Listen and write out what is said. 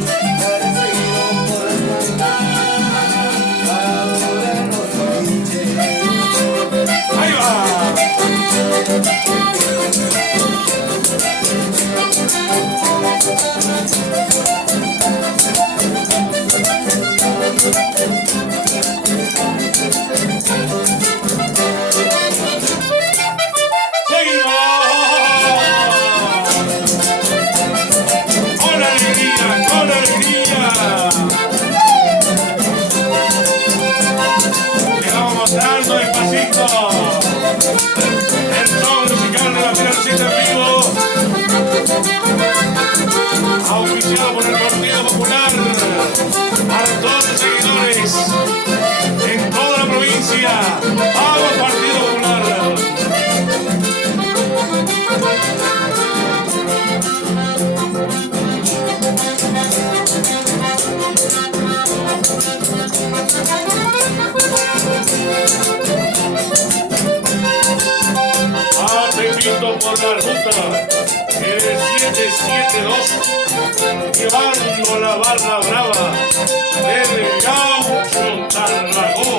perseguido por las bandas, ahora no pinche. ¡Ahí va! Dando despacito el show musical de la Final 7 en vivo, auspiciado por el Partido Popular, para todos los seguidores en toda la provincia. ¡Vamos, Partido Popular! Por la ruta el 772, llevando la barra brava del Gaucho Tarragona.